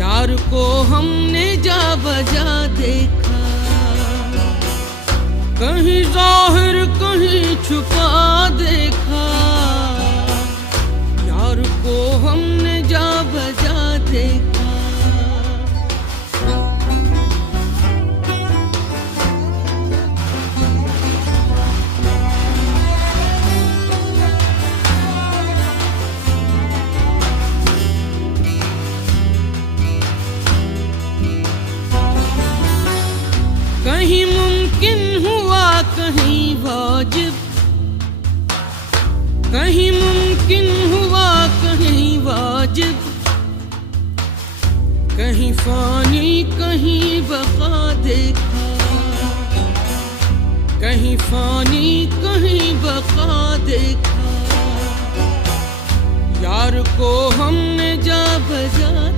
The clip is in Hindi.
यार को हमने जा बजा देखा, कहीं जाहिर कहीं छुपा देखा। यार को हमने जा बजा देखा। कहीं मुमकिन हुआ कहीं वाजिब, कहीं मुमकिन हुआ कहीं वाजिब। कहीं फानी कहीं बका देखा, कहीं फानी कहीं बका देखा। यार को हमने जा बजा